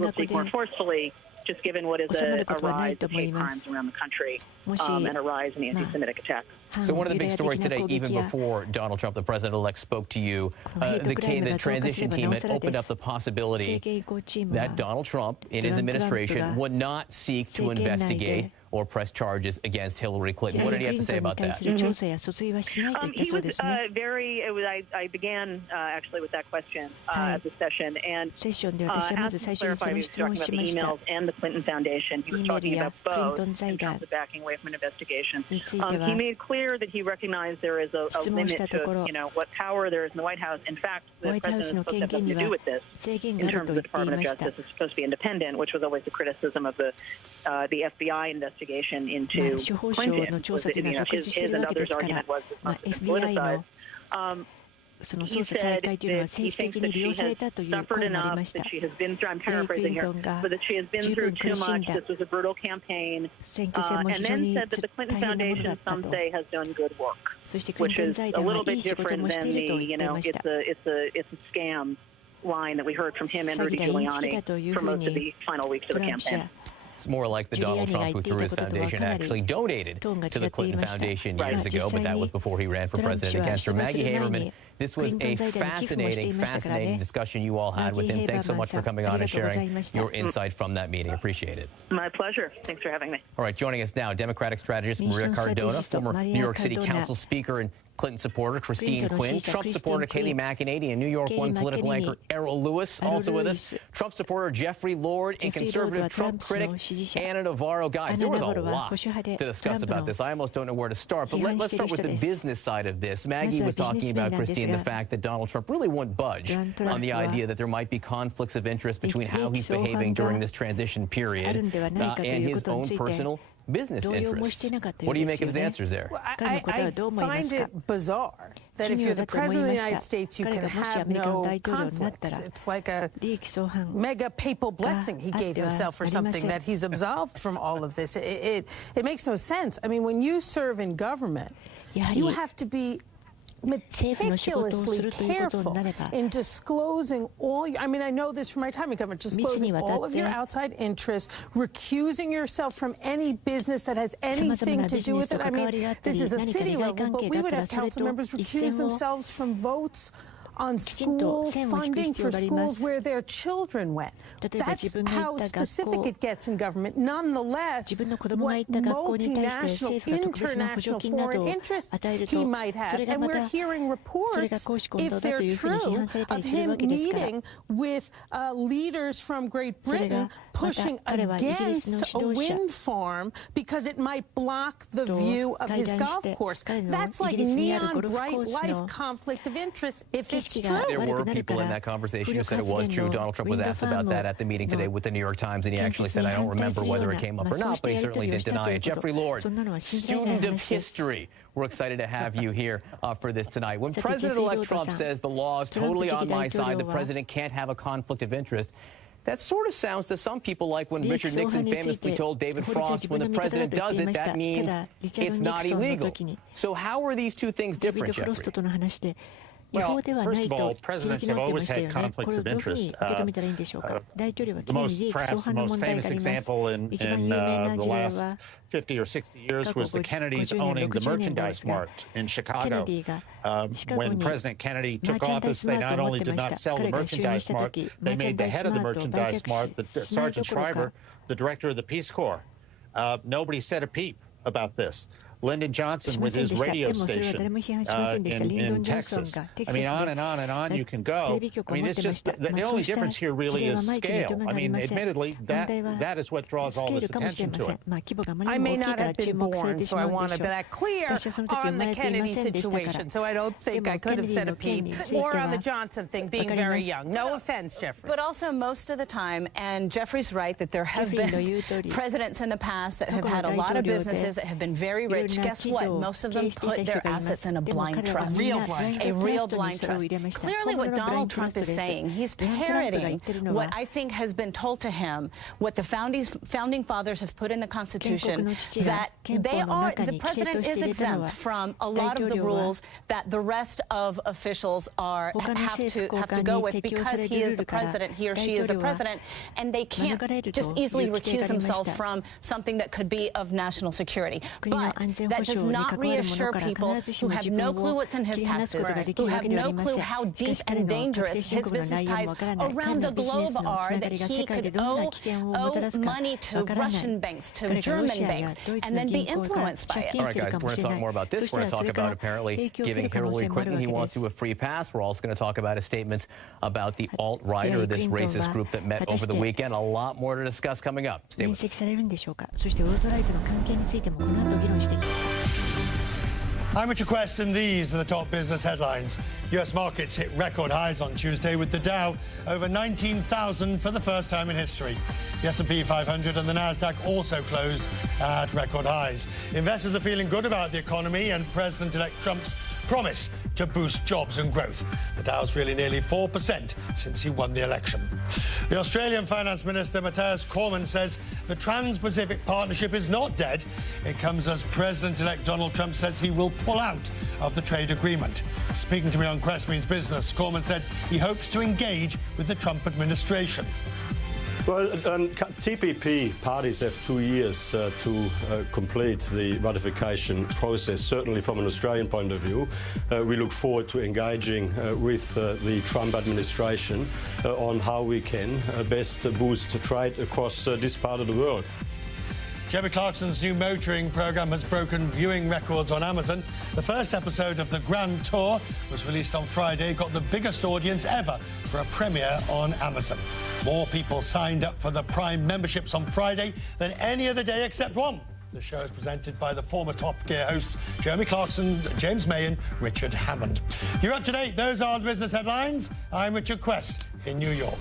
will speak more forcefully, just given what is a rise of hate crimes around the country and a rise in anti-Semitic attacks. So one of the big stories today, even before Donald Trump, the president-elect, spoke to you, the transition team had opened up the possibility that Donald Trump, in his administration, would not seek to investigate or press charges against Hillary Clinton. What did he have to say about that? He was I began actually with that question at the session, and asked him to clarify he was talking about the emails and the Clinton Foundation. He was talking about both in terms of backing away from an investigation. He made clear that he recognized there is a limit to what power there is in the White House. In fact, the president is supposed to have nothing to do with this in terms of the Department of Justice. It's supposed to be independent, which was always the criticism of the FBI investigation into Clinton. His and others' argument was it's not politicized. He said that he thinks that she has suffered enough, that she has been through, I'm paraphrasing here, but that she has been through too much. This was a brutal campaign. And then said that the Clinton Foundation, some say, has done good work, which is a little bit different than the, it's a scam line that we heard from him and Rudy Giuliani for most of the final weeks of the campaign. It's more like the Donald Trump who, through his foundation, actually donated to the Clinton Foundation years ago, but that was before he ran for president against her. Maggie Haberman, this was a fascinating discussion you all had with him. Thanks so much for coming on and sharing your insight from that meeting. Appreciate it. My pleasure. Thanks for having me. All right, joining us now, Democratic strategist Maria Cardona, former New York City Council Speaker and Clinton supporter Christine Quinn, Trump supporter Kayleigh McEnany, and New York One political anchor Errol Lewis, also with us, Trump supporter Jeffrey Lord, and conservative Trump critic Ana Navarro. Guys, there was a lot to discuss about this. I almost don't know where to start, but let's start with the business side of this. Maggie was talking about, Christine, the fact that Donald Trump really won't budge on the idea that there might be conflicts of interest between how he's behaving during this transition period and his own personal business interests. What do you make of his answers there? Well, I find it bizarre that if you're the president of the United States, you can have no conflicts. It's like a mega papal blessing he gave himself or something, that he's absolved from all of this. It makes no sense. I mean, when you serve in government, you have to be meticulously careful in disclosing all I mean, I know this from my time in government, disclosing all of your outside interests, recusing yourself from any business that has anything to do with it. I mean, this is a city level, but we would have council members recuse themselves from votes on school funding for schools where their children went. That's how specific it gets in government. Nonetheless, what multinational, international, foreign interests he might have. And we're hearing reports, if they're true, of him meeting with leaders from Great Britain pushing against a wind farm because it might block the view of his golf course. That's like neon bright life conflict of interest if it's true. There were people in that conversation who said it was true. Donald Trump was asked about that at the meeting today with the New York Times, and he actually said, I don't remember whether it came up or not, but he certainly didn't deny it. Jeffrey Lord, student of history, we're excited to have you here for this tonight. When President-elect Trump says the law is totally on my side, the president can't have a conflict of interest, that sort of sounds to some people like when Richard Nixon famously told David Frost, when the president does it, that means it's not illegal. So how are these two things different, Jeffrey? Well, first of all, presidents have always had conflicts of interest. Perhaps the most famous example in the last 50 or 60 years was the Kennedys owning the Merchandise Mart in Chicago. When President Kennedy took office, they not only did not sell the Merchandise Mart, they made the head of the Merchandise Mart, Sergeant Shriver, the director of the Peace Corps. Nobody said a peep about this. Lyndon Johnson with his radio station in Texas. I mean, on and on you can go. I mean, it's just the only difference here really is scale. I mean, admittedly, that is what draws all this attention to it. I may not have been born, so I want to be that clear on the Kennedy situation. So I don't think I could have said a peep, or on the Johnson thing, being very young. No offense, Jeffrey. But also most of the time, and Jeffrey's right, that there have been presidents in the past that have had a lot of businesses that have been very rich which, guess what? Most of them put their assets in a blind trust. A real blind trust. Clearly what Donald Trump is saying, he's parroting what I think has been told to him, what the founding fathers have put in the Constitution, that the president is exempt from a lot of the rules that the rest of officials have to go with because he is the president, he or she is the president, and they can't just easily recuse themselves from something that could be of national security. But that does not reassure people who have no clue what's in his taxes, who have no clue how deep and dangerous his business ties around the globe are, that he could owe money to Russian banks, to German banks, and then be influenced by it. All right, guys, we're going to talk more about this. We're going to talk about apparently giving Hillary Clinton, he wants to, a free pass. We're also going to talk about his statements about the alt-right, or this racist group that met over the weekend. A lot more to discuss coming up. Stay with us. I'm Richard Quest, and these are the top business headlines. U.S. markets hit record highs on Tuesday, with the Dow over 19,000 for the first time in history. The S&P 500 and the Nasdaq also closed at record highs. Investors are feeling good about the economy and President-elect Trump's promise to boost jobs and growth. The Dow's really nearly 4% since he won the election. The Australian Finance Minister, Matthias Cormann, says the Trans-Pacific Partnership is not dead. It comes as President-elect Donald Trump says he will pull out of the trade agreement. Speaking to me on Quest Means Business, Cormann said he hopes to engage with the Trump administration. Well, TPP parties have 2 years to complete the ratification process. Certainly from an Australian point of view, we look forward to engaging with the Trump administration on how we can best boost trade across this part of the world. Jeremy Clarkson's new motoring program has broken viewing records on Amazon. The first episode of the Grand Tour was released on Friday, got the biggest audience ever for a premiere on Amazon. More people signed up for the Prime memberships on Friday than any other day except one. The show is presented by the former Top Gear hosts Jeremy Clarkson, James May and Richard Hammond. You're up to date. Those are the business headlines. I'm Richard Quest in New York.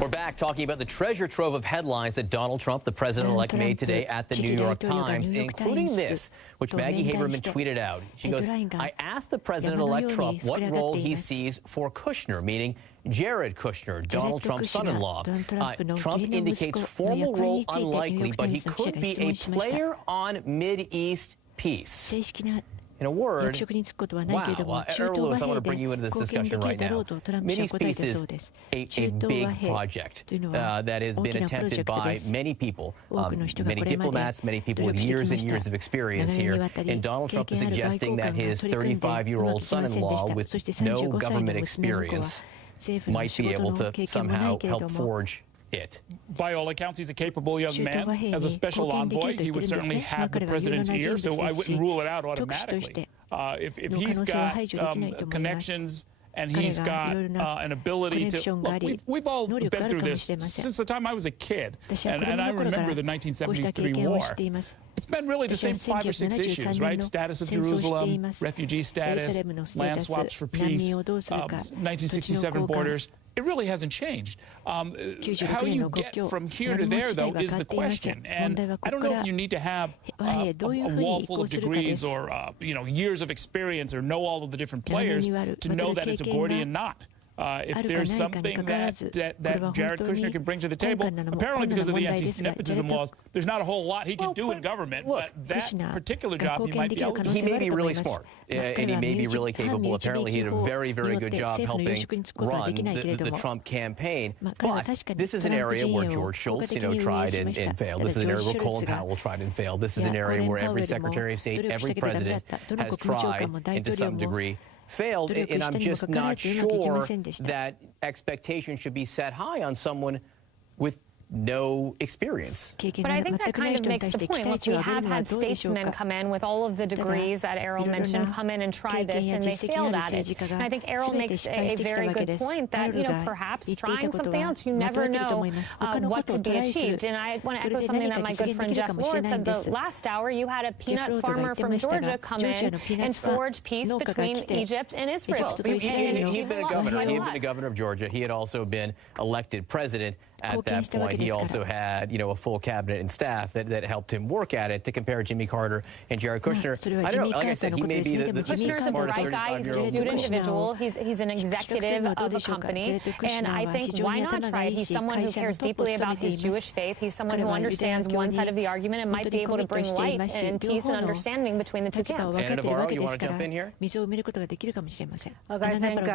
We're back talking about the treasure trove of headlines that Donald Trump, the president-elect, made today at the New York Times, including this, which Maggie Haberman tweeted out. She goes, I asked the president-elect Trump what role he sees for Kushner, meaning Jared Kushner, Donald Trump's son-in-law. Trump indicates formal role unlikely, but he could be a player on Mideast peace. In a word, wow, Errol Louis, I want to bring you into this discussion right now. Mideast peace is a big project that has been attempted by many people, many diplomats, many people with years and years of experience here. And Donald Trump is suggesting that his 35-year-old son-in-law with no government experience might be able to somehow help forge it. By all accounts, he's a capable young man. As a special envoy, he would certainly have the president's ear, so I wouldn't rule it out automatically. If he's got connections and he's got an ability to... Look, we've all been through this since the time I was a kid, and I remember the 1973 war. It's been really the same 5 or 6 issues, right? Status of Jerusalem, refugee status, land swaps for peace, 1967 borders. It really hasn't changed. How you get from here to there, though, is the question. And I don't know if you need to have a wall full of degrees or years of experience or know all of the different players to know that it's a Gordian knot. If there's something that Jared Kushner can bring to the table, apparently because of the anti-nepotism laws, there's not a whole lot he can do in government, but that particular job he might be able to. He may be really smart, and he may be really capable. Apparently, he did a very, very good job helping run the Trump campaign. But this is an area where George Shultz, tried and failed. This is an area where Colin Powell tried and failed. This is an area where every Secretary of State, every president has tried, and to some degree, failed, and I'm just not sure that expectations should be set high on someone with no experience. But I think that kind of makes the point. Look, we have had statesmen come in with all of the degrees that Errol mentioned, come in and try this, and they failed at it. And I think Errol makes a very good point that, perhaps trying something else, you never know what could be achieved. And I want to echo something that my good friend Jeff Lord said the last hour. You had a peanut farmer from Georgia come in and forge peace between Egypt and Israel. He'd been a governor. He had been a governor of Georgia. He had also been elected president. at that point. He also had, a full cabinet and staff that helped him work at it. To compare Jimmy Carter and Jared Kushner, I don't know. Like I said, he may be the Kushner's a bright guy. He's an astute individual. He's an executive of a company, and I think why not try it? He's someone who cares deeply about his Jewish faith. He's someone who understands one side of the argument and might be able to bring light and peace and understanding between the two camps. Anna Navarro, you want to jump in here? Look, I think